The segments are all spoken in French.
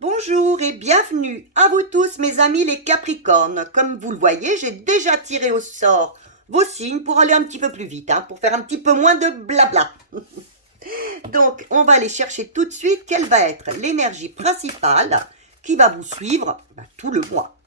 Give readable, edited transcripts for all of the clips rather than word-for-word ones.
Bonjour et bienvenue à vous tous mes amis les Capricornes. Comme vous le voyez, j'ai déjà tiré au sort vos signes pour aller un petit peu plus vite, pour faire un petit peu moins de blabla. Donc, on va aller chercher tout de suite quelle va être l'énergie principale qui va vous suivre tout le mois.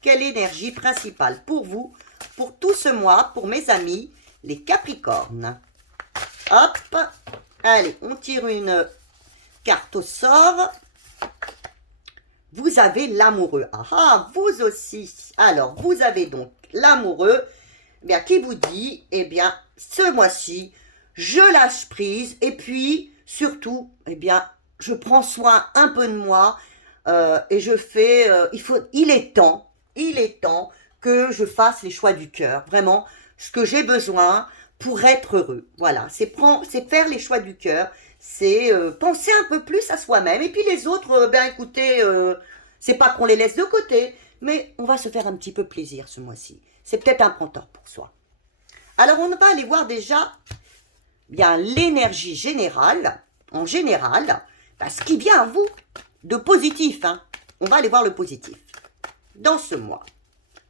Quelle énergie principale pour vous, pour tout ce mois, pour mes amis les Capricornes. Hop, allez, on tire une carte au sort. Vous avez l'amoureux. Ah, vous aussi. Alors, vous avez donc l'amoureux qui vous dit, ce mois-ci, je lâche prise et puis, surtout, je prends soin un peu de moi et je fais, il est temps que je fasse les choix du cœur. Vraiment, ce que j'ai besoin pour être heureux. Voilà, c'est faire les choix du cœur. C'est penser un peu plus à soi-même. Et puis les autres, écoutez, c'est pas qu'on les laisse de côté, mais on va se faire un petit peu plaisir ce mois-ci. C'est peut-être important pour soi. Alors on va aller voir déjà l'énergie générale, en général, ce qui vient à vous de positif. On va aller voir le positif dans ce mois.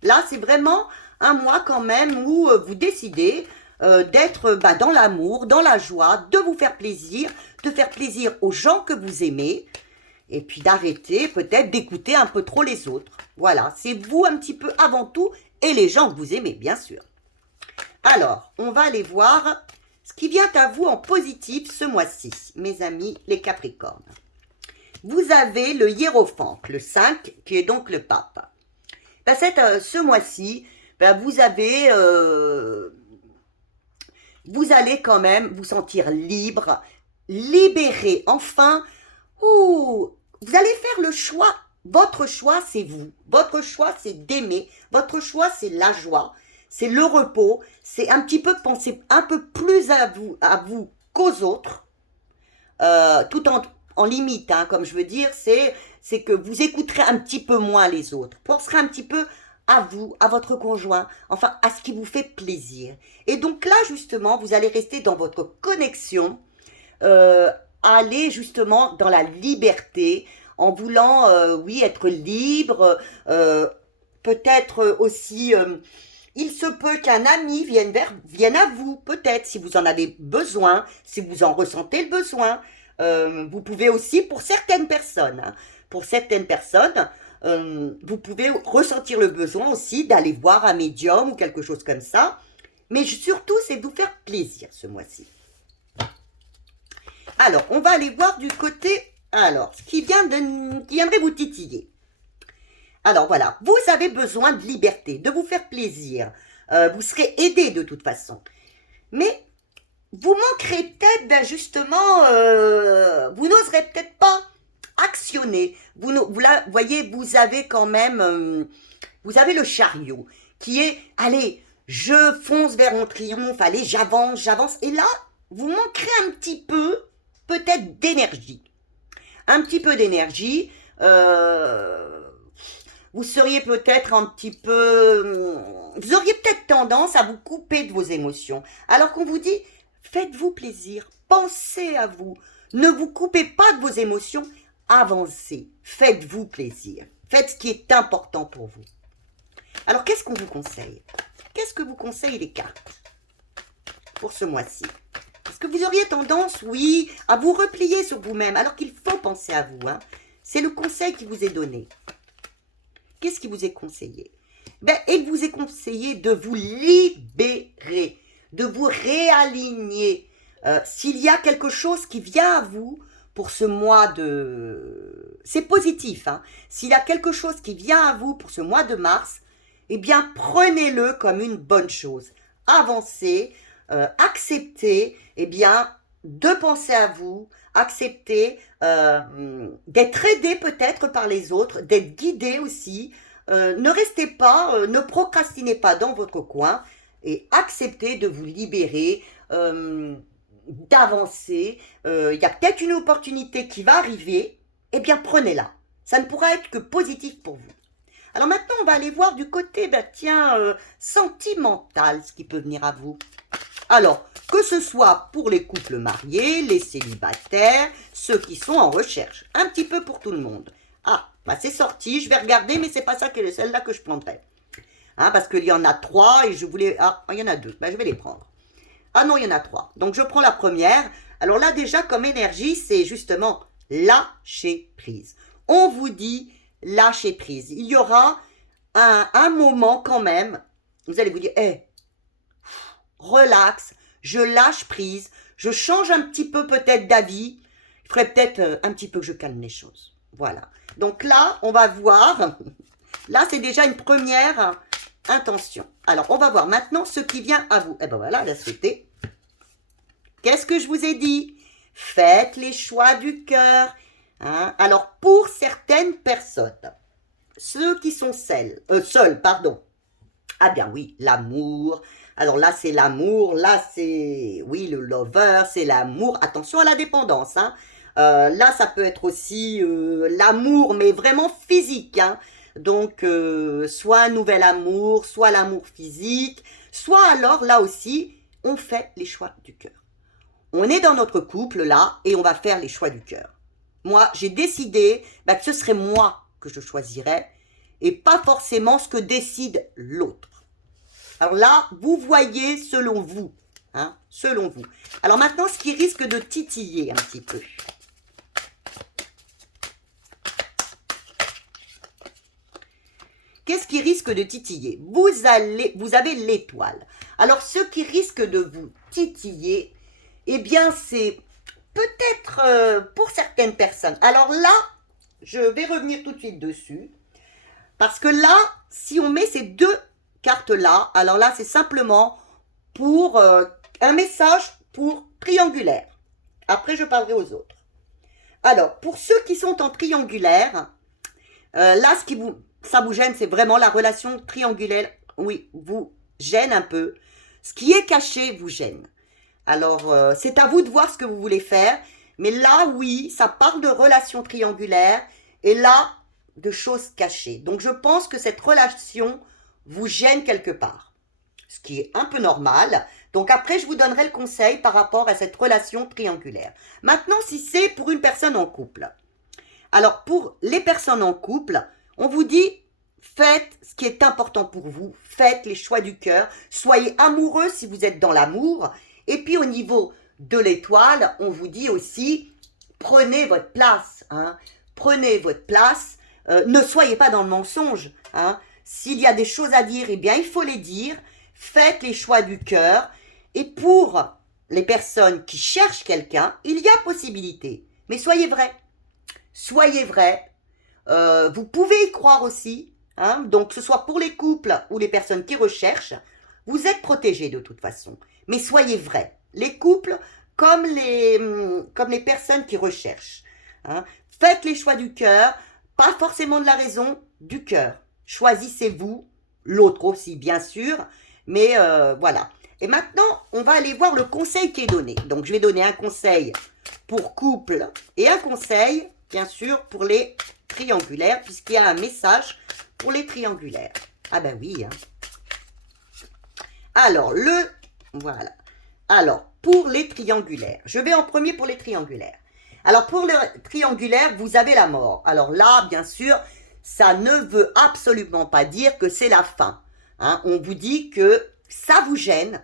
Là, c'est vraiment un mois quand même où vous décidez d'être dans l'amour, dans la joie, de vous faire plaisir, de faire plaisir aux gens que vous aimez, et puis d'arrêter peut-être d'écouter un peu trop les autres. Voilà, c'est vous un petit peu avant tout, et les gens que vous aimez, bien sûr. Alors, on va aller voir ce qui vient à vous en positif ce mois-ci, mes amis les Capricornes. Vous avez le hiérophante, le 5, qui est donc le pape. Ce mois-ci, vous allez quand même vous sentir libre, libéré, enfin. Vous allez faire le choix. Votre choix, c'est vous. Votre choix, c'est d'aimer. Votre choix, c'est la joie. C'est le repos. C'est un petit peu penser un peu plus à vous qu'aux autres. Tout en limite, comme je veux dire, c'est que vous écouterez un petit peu moins les autres. Penserez un petit peu à vous, à votre conjoint, enfin à ce qui vous fait plaisir. Et donc là, justement, vous allez rester dans votre connexion, aller justement dans la liberté, en voulant, être libre, peut-être aussi, il se peut qu'un ami vienne à vous, peut-être, si vous en avez besoin, si vous en ressentez le besoin. Vous pouvez aussi, pour certaines personnes, vous pouvez ressentir le besoin aussi d'aller voir un médium ou quelque chose comme ça. Mais surtout, c'est de vous faire plaisir ce mois-ci. Alors, on va aller voir du côté, ce qui viendrait vous titiller. Alors voilà, vous avez besoin de liberté, de vous faire plaisir. Vous serez aidé de toute façon. Mais vous manquerez peut-être justement, vous n'oserez peut-être pas actionner. Vous voyez, vous avez quand même, vous avez le chariot qui est, allez, je fonce vers mon triomphe, allez, j'avance. Et là, vous manquerez un petit peu, peut-être d'énergie. Un petit peu d'énergie. Vous seriez peut-être un petit peu, vous auriez peut-être tendance à vous couper de vos émotions. Alors qu'on vous dit, faites-vous plaisir, pensez à vous, ne vous coupez pas de vos émotions, avancez, faites-vous plaisir, faites ce qui est important pour vous. Alors qu'est-ce qu'on vous conseille? Qu'est-ce que vous conseillent les cartes pour ce mois-ci? Parce que vous auriez tendance, oui, à vous replier sur vous-même, alors qu'il faut penser à vous. C'est le conseil qui vous est donné. Qu'est-ce qui vous est conseillé? Il vous est conseillé de vous libérer, de vous réaligner. S'il y a quelque chose qui vient à vous pour ce mois de... C'est positif, S'il y a quelque chose qui vient à vous pour ce mois de mars, prenez-le comme une bonne chose. Avancez, acceptez, de penser à vous, acceptez d'être aidé peut-être par les autres, d'être guidé aussi. Ne restez pas, ne procrastinez pas dans votre coin et acceptez de vous libérer, d'avancer. Il y a peut-être une opportunité qui va arriver, prenez-la. Ça ne pourra être que positif pour vous. Alors maintenant, on va aller voir du côté, sentimental, ce qui peut venir à vous. Alors, que ce soit pour les couples mariés, les célibataires, ceux qui sont en recherche. Un petit peu pour tout le monde. Ah, bah c'est sorti, je vais regarder, mais c'est pas ça que celle-là que je prendrais. Hein, parce qu'il y en a 3 et je voulais... Ah, il y en a 2, bah, je vais les prendre. Ah non, il y en a 3. Donc, je prends la première. Alors là, déjà, comme énergie, c'est justement lâcher prise. On vous dit lâcher prise. Il y aura un moment quand même, vous allez vous dire, hey, relax, je lâche prise, je change un petit peu peut-être d'avis, il faudrait peut-être un petit peu que je calme les choses. Voilà. Donc là, on va voir, là c'est déjà une première intention. Alors, on va voir maintenant ce qui vient à vous. Eh ben voilà, la souhaité. Qu'est-ce que je vous ai dit? Faites les choix du cœur. Hein? Alors, pour certaines personnes, ceux qui sont seuls, pardon. Ah bien oui, l'amour. Alors là, c'est l'amour. Là, c'est, oui, le lover, c'est l'amour. Attention à la dépendance. Hein. Là, ça peut être aussi l'amour, mais vraiment physique. Hein. Donc, soit un nouvel amour, soit l'amour physique, soit alors, là aussi, on fait les choix du cœur. On est dans notre couple, là, et on va faire les choix du cœur. Moi, j'ai décidé que ce serait moi que je choisirais, et pas forcément ce que décide l'autre. Alors là, vous voyez selon vous. Hein, selon vous. Alors maintenant, ce qui risque de titiller un petit peu. Qu'est-ce qui risque de titiller? Vous avez l'étoile. Alors, ce qui risque de vous titiller, eh bien, c'est peut-être pour certaines personnes. Alors là, je vais revenir tout de suite dessus. Parce que là, si on met ces 2 cartes-là, alors là, c'est simplement pour un message pour triangulaire. Après, je parlerai aux autres. Alors, pour ceux qui sont en triangulaire, là, ça vous gêne, c'est vraiment la relation triangulaire. Oui, vous gêne un peu. Ce qui est caché vous gêne. Alors, c'est à vous de voir ce que vous voulez faire. Mais là, oui, ça parle de relation triangulaire. Et là, de choses cachées. Donc, je pense que cette relation vous gêne quelque part. Ce qui est un peu normal. Donc, après, je vous donnerai le conseil par rapport à cette relation triangulaire. Maintenant, si c'est pour une personne en couple. Alors, pour les personnes en couple, on vous dit, faites ce qui est important pour vous. Faites les choix du cœur. Soyez amoureux si vous êtes dans l'amour. Et puis, au niveau de l'étoile, on vous dit aussi, prenez votre place. Hein. Prenez votre place. Ne soyez pas dans le mensonge. Hein. S'il y a des choses à dire, eh bien, il faut les dire. Faites les choix du cœur. Et pour les personnes qui cherchent quelqu'un, il y a possibilité. Mais soyez vrai. Soyez vrai. Vous pouvez y croire aussi. Hein. Donc, que ce soit pour les couples ou les personnes qui recherchent, vous êtes protégés de toute façon. Mais soyez vrai. Les couples comme les personnes qui recherchent. Hein. Faites les choix du cœur. Pas forcément de la raison, du cœur. Choisissez-vous, l'autre aussi bien sûr, mais voilà. Et maintenant, on va aller voir le conseil qui est donné. Donc, je vais donner un conseil pour couple et un conseil, bien sûr, pour les triangulaires, puisqu'il y a un message pour les triangulaires. Ah ben oui. Hein. Alors, voilà. Alors, pour les triangulaires, je vais en premier pour les triangulaires. Alors, pour le triangulaire, vous avez la mort. Alors là, bien sûr, ça ne veut absolument pas dire que c'est la fin. Hein. On vous dit que ça vous gêne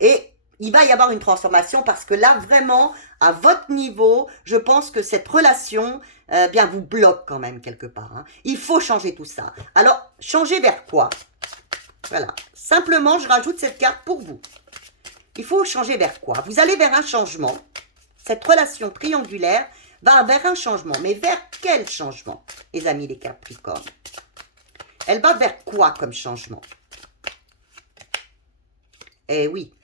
et il va y avoir une transformation parce que là, vraiment, à votre niveau, je pense que cette relation bien vous bloque quand même quelque part. Hein. Il faut changer tout ça. Alors, changer vers quoi? Voilà. Simplement, je rajoute cette carte pour vous. Il faut changer vers quoi? Vous allez vers un changement. Cette relation triangulaire va vers un changement. Mais vers quel changement, les amis les Capricornes? Elle va vers quoi comme changement? Eh oui.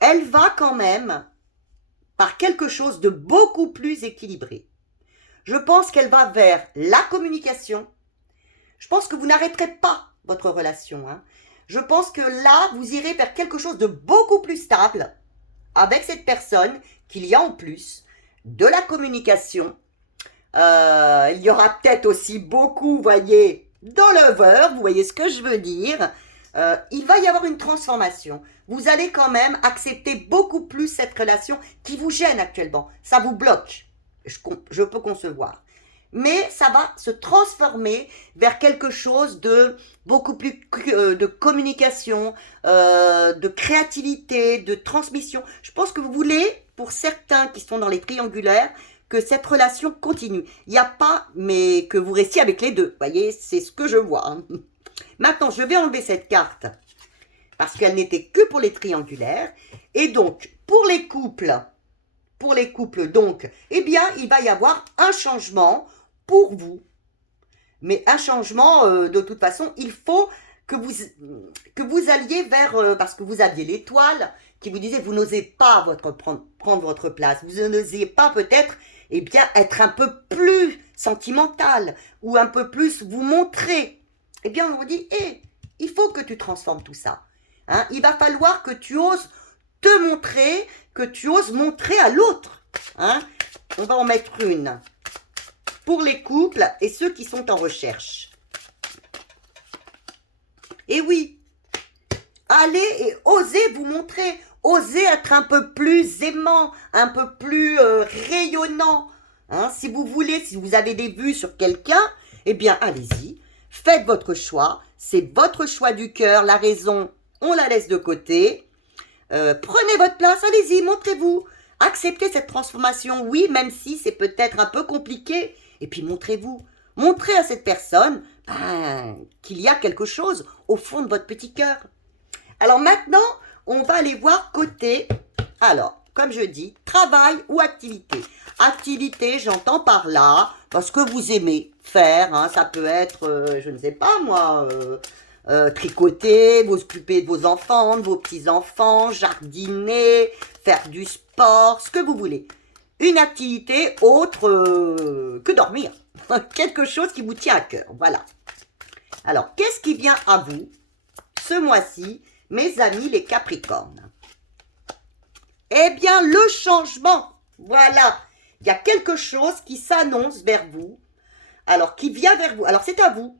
Elle va quand même par quelque chose de beaucoup plus équilibré. Je pense qu'elle va vers la communication. Je pense que vous n'arrêterez pas votre relation. Hein. Je pense que là, vous irez vers quelque chose de beaucoup plus stable avec cette personne qu'il y a en plus de la communication. Il y aura peut-être aussi beaucoup, vous voyez, dans lover, vous voyez ce que je veux dire. il va y avoir une transformation. Vous allez quand même accepter beaucoup plus cette relation qui vous gêne actuellement. Ça vous bloque. Je peux concevoir. Mais ça va se transformer vers quelque chose de beaucoup plus de communication, de créativité, de transmission. Je pense que vous voulez, pour certains qui sont dans les triangulaires, que cette relation continue. Il n'y a pas, mais que vous restiez avec les deux. Vous voyez, c'est ce que je vois. Hein. Maintenant, je vais enlever cette carte parce qu'elle n'était que pour les triangulaires. Et donc, pour les couples, donc, eh bien, il va y avoir un changement pour vous. Mais un changement, de toute façon, il faut que vous alliez vers, parce que vous aviez l'étoile qui vous disait, vous n'osez pas prendre votre place, vous n'osiez pas peut-être, eh bien, être un peu plus sentimental, ou un peu plus vous montrer. Eh bien, on dit, il faut que tu transformes tout ça. Hein, il va falloir que tu oses te montrer, que tu oses montrer à l'autre. Hein. On va en mettre une pour les couples et ceux qui sont en recherche. Et oui, allez et osez vous montrer, osez être un peu plus aimant, un peu plus rayonnant. Hein, si vous voulez, si vous avez des vues sur quelqu'un, eh bien, allez-y, faites votre choix. C'est votre choix du cœur, la raison, on la laisse de côté. Prenez votre place, allez-y, montrez-vous. Acceptez cette transformation, oui, même si c'est peut-être un peu compliqué. Et puis montrez-vous. Montrez à cette personne qu'il y a quelque chose au fond de votre petit cœur. Alors maintenant, on va aller voir côté, alors, comme je dis, travail ou activité. Activité, j'entends par là, parce que vous aimez faire, hein, ça peut être, je ne sais pas moi, tricoter, vous occuper de vos enfants, de vos petits-enfants, jardiner, faire du sport, ce que vous voulez. Une activité autre que dormir. Quelque chose qui vous tient à cœur, voilà. Alors, qu'est-ce qui vient à vous ce mois-ci, mes amis les Capricornes? Eh bien, le changement, voilà. Il y a quelque chose qui s'annonce vers vous, alors qui vient vers vous. Alors, c'est à vous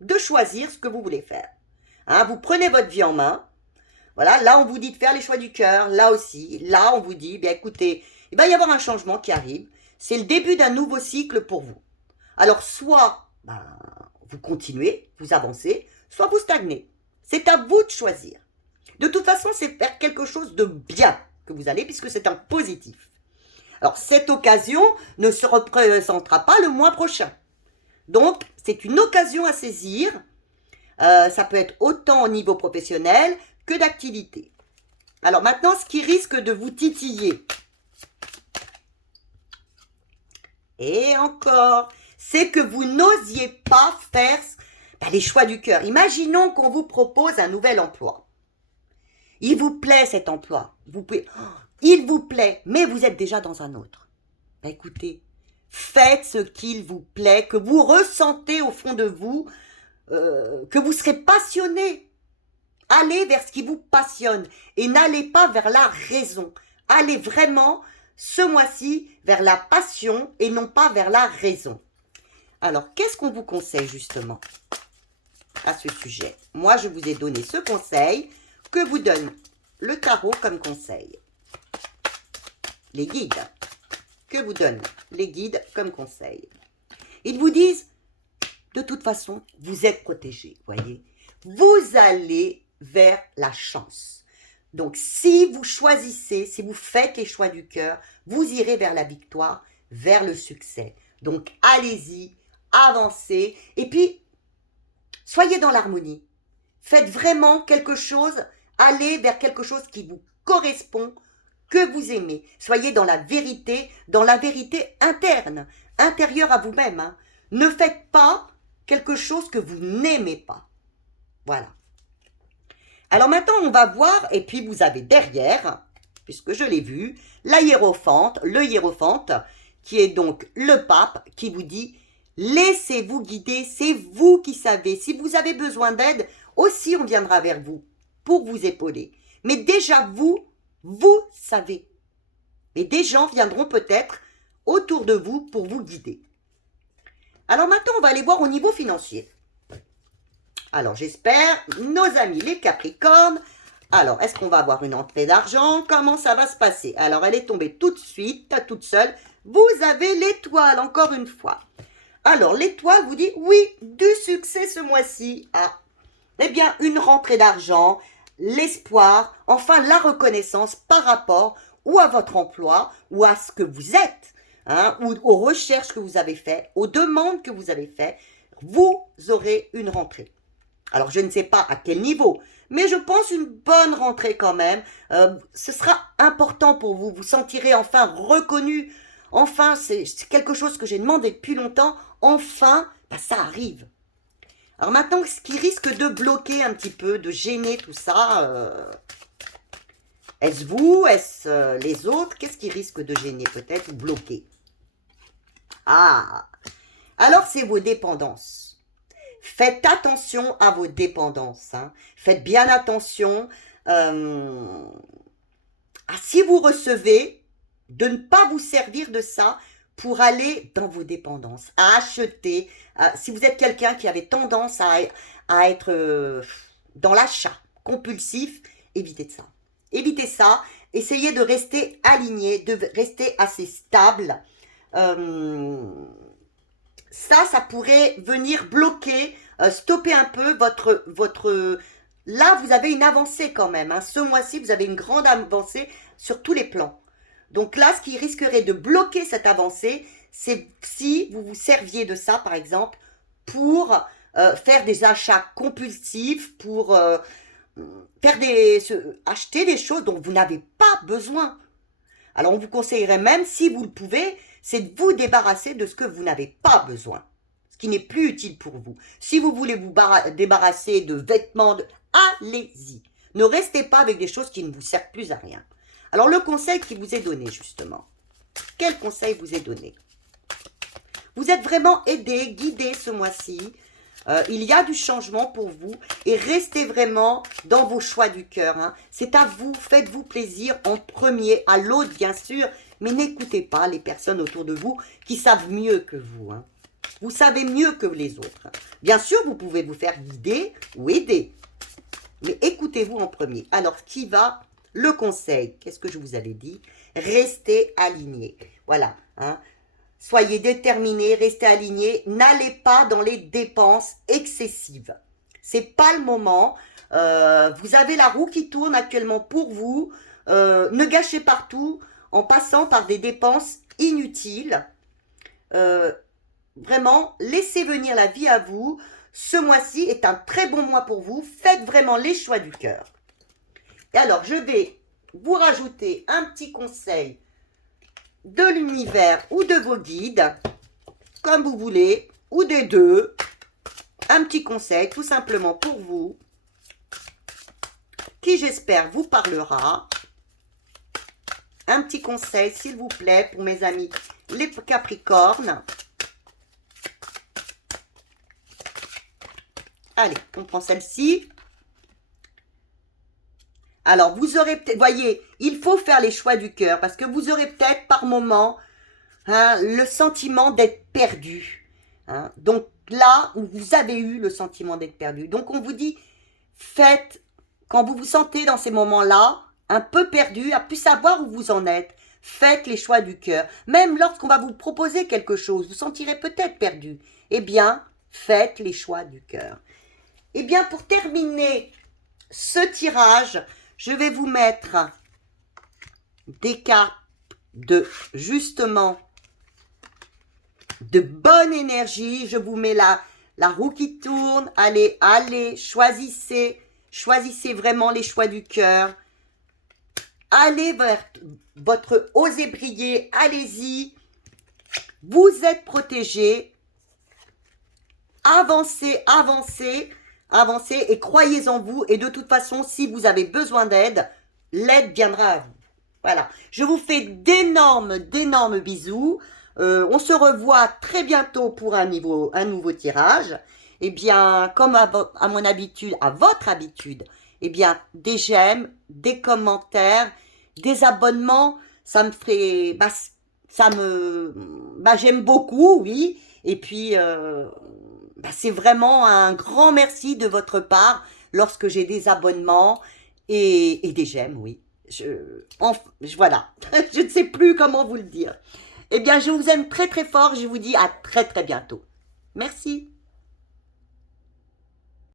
de choisir ce que vous voulez faire. Hein, vous prenez votre vie en main. Voilà, là, on vous dit de faire les choix du cœur. Là aussi, là, on vous dit, bien écoutez, il va y avoir un changement qui arrive. C'est le début d'un nouveau cycle pour vous. Alors, soit vous continuez, vous avancez, soit vous stagnez. C'est à vous de choisir. De toute façon, c'est vers quelque chose de bien que vous allez, puisque c'est un positif. Alors, cette occasion ne se représentera pas le mois prochain. Donc, c'est une occasion à saisir. Ça peut être autant au niveau professionnel que d'activité. Alors maintenant, ce qui risque de vous titiller, et encore, c'est que vous n'osiez pas faire les choix du cœur. Imaginons qu'on vous propose un nouvel emploi. Il vous plaît cet emploi. Il vous plaît, mais vous êtes déjà dans un autre. Écoutez, faites ce qu'il vous plaît, que vous ressentez au fond de vous, que vous serez passionné. Allez vers ce qui vous passionne et n'allez pas vers la raison. Allez vraiment, ce mois-ci, vers la passion et non pas vers la raison. Alors, qu'est-ce qu'on vous conseille justement à ce sujet? Moi, je vous ai donné ce conseil que vous donne le tarot comme conseil. Les guides. Que vous donnent les guides comme conseil? Ils vous disent, de toute façon, vous êtes protégés, voyez. Vous allez vers la chance. Donc, si vous choisissez, si vous faites les choix du cœur, vous irez vers la victoire, vers le succès. Donc, allez-y, avancez, et puis, soyez dans l'harmonie. Faites vraiment quelque chose, allez vers quelque chose qui vous correspond, que vous aimez. Soyez dans la vérité interne, intérieure à vous-même. Hein. Ne faites pas quelque chose que vous n'aimez pas. Voilà. Alors maintenant, on va voir, et puis vous avez derrière, puisque je l'ai vu, la hiérophante, le hiérophante, qui est donc le pape, qui vous dit, laissez-vous guider, c'est vous qui savez. Si vous avez besoin d'aide, aussi on viendra vers vous pour vous épauler. Mais déjà vous savez. Et des gens viendront peut-être autour de vous pour vous guider. Alors maintenant, on va aller voir au niveau financier. Alors, j'espère, nos amis les Capricornes. Alors, est-ce qu'on va avoir une entrée d'argent? Comment ça va se passer? Alors, elle est tombée tout de suite, toute seule. Vous avez l'étoile, encore une fois. Alors, l'étoile vous dit, oui, du succès ce mois-ci. Ah, eh bien, une rentrée d'argent, l'espoir, enfin la reconnaissance par rapport ou à votre emploi, ou à ce que vous êtes, hein, ou aux recherches que vous avez faites, aux demandes que vous avez faites, vous aurez une rentrée. Alors, je ne sais pas à quel niveau, mais je pense une bonne rentrée quand même. Ce sera important pour vous. Vous sentirez enfin reconnu. Enfin, c'est quelque chose que j'ai demandé depuis longtemps. Enfin, bah, ça arrive. Alors maintenant, ce qui risque de bloquer un petit peu, de gêner tout ça, est-ce vous, est-ce les autres? Qu'est-ce qui risque de gêner peut-être ou bloquer? Ah, alors c'est vos dépendances. Faites attention à vos dépendances. Hein. Faites bien attention à si vous recevez, de ne pas vous servir de ça pour aller dans vos dépendances, à acheter. Si vous êtes quelqu'un qui avait tendance à être dans l'achat compulsif, évitez de ça. Évitez ça. Essayez de rester aligné, de rester assez stable. Ça pourrait venir bloquer, stopper un peu votre... Là, vous avez une avancée quand même. Hein. Ce mois-ci, vous avez une grande avancée sur tous les plans. Donc là, ce qui risquerait de bloquer cette avancée, c'est si vous vous serviez de ça, par exemple, pour faire des achats compulsifs, pour acheter des choses dont vous n'avez pas besoin. Alors, on vous conseillerait même, si vous le pouvez, c'est de vous débarrasser de ce que vous n'avez pas besoin, ce qui n'est plus utile pour vous. Si vous voulez vous débarrasser de vêtements, allez-y. Ne restez pas avec des choses qui ne vous servent plus à rien. Alors, le conseil qui vous est donné, justement, quel conseil vous est donné? Vous êtes vraiment aidé, guidé ce mois-ci. Il y a du changement pour vous et restez vraiment dans vos choix du cœur. Hein. C'est à vous, faites-vous plaisir en premier, à l'autre bien sûr, mais n'écoutez pas les personnes autour de vous qui savent mieux que vous. Hein. Vous savez mieux que les autres. Bien sûr, vous pouvez vous faire guider ou aider, mais écoutez-vous en premier. Alors, qui va? Le conseil, qu'est-ce que je vous avais dit? Restez aligné. Voilà. Hein. Soyez déterminés, restez alignés. N'allez pas dans les dépenses excessives. C'est pas le moment. Vous avez la roue qui tourne actuellement pour vous. Ne gâchez partout en passant par des dépenses inutiles. Vraiment, laissez venir la vie à vous. Ce mois-ci est un très bon mois pour vous. Faites vraiment les choix du cœur. Et alors, je vais vous rajouter un petit conseil de l'univers ou de vos guides, comme vous voulez, ou des deux. Un petit conseil, tout simplement pour vous, qui j'espère vous parlera. Un petit conseil, s'il vous plaît, pour mes amis les Capricornes. Allez, on prend celle-ci. Alors, vous aurez peut-être, voyez, il faut faire les choix du cœur parce que vous aurez peut-être par moment le sentiment d'être perdu. Hein. Donc là, où vous avez eu le sentiment d'être perdu. Donc on vous dit, faites, quand vous vous sentez dans ces moments-là, un peu perdu, à plus savoir où vous en êtes, faites les choix du cœur. Même lorsqu'on va vous proposer quelque chose, vous sentirez peut-être perdu. Eh bien, faites les choix du cœur. Eh bien, pour terminer ce tirage, je vais vous mettre des cartes de, justement, de bonne énergie. Je vous mets la roue qui tourne. Allez, allez, choisissez. Choisissez vraiment les choix du cœur. Allez vers votre osez briller. Allez-y. Vous êtes protégés. Avancez, avancez. Avancez et croyez en vous. Et de toute façon, si vous avez besoin d'aide, l'aide viendra à vous. Voilà. Je vous fais d'énormes bisous. On se revoit très bientôt pour un nouveau tirage. Eh bien, comme à mon habitude, à votre habitude, eh bien, des j'aime, des commentaires, des abonnements, ça me ferait... j'aime beaucoup, oui. Et puis... bah, c'est vraiment un grand merci de votre part lorsque j'ai des abonnements et des j'aime, oui. Voilà, je ne sais plus comment vous le dire. Eh bien, je vous aime très très fort, je vous dis à très très bientôt. Merci.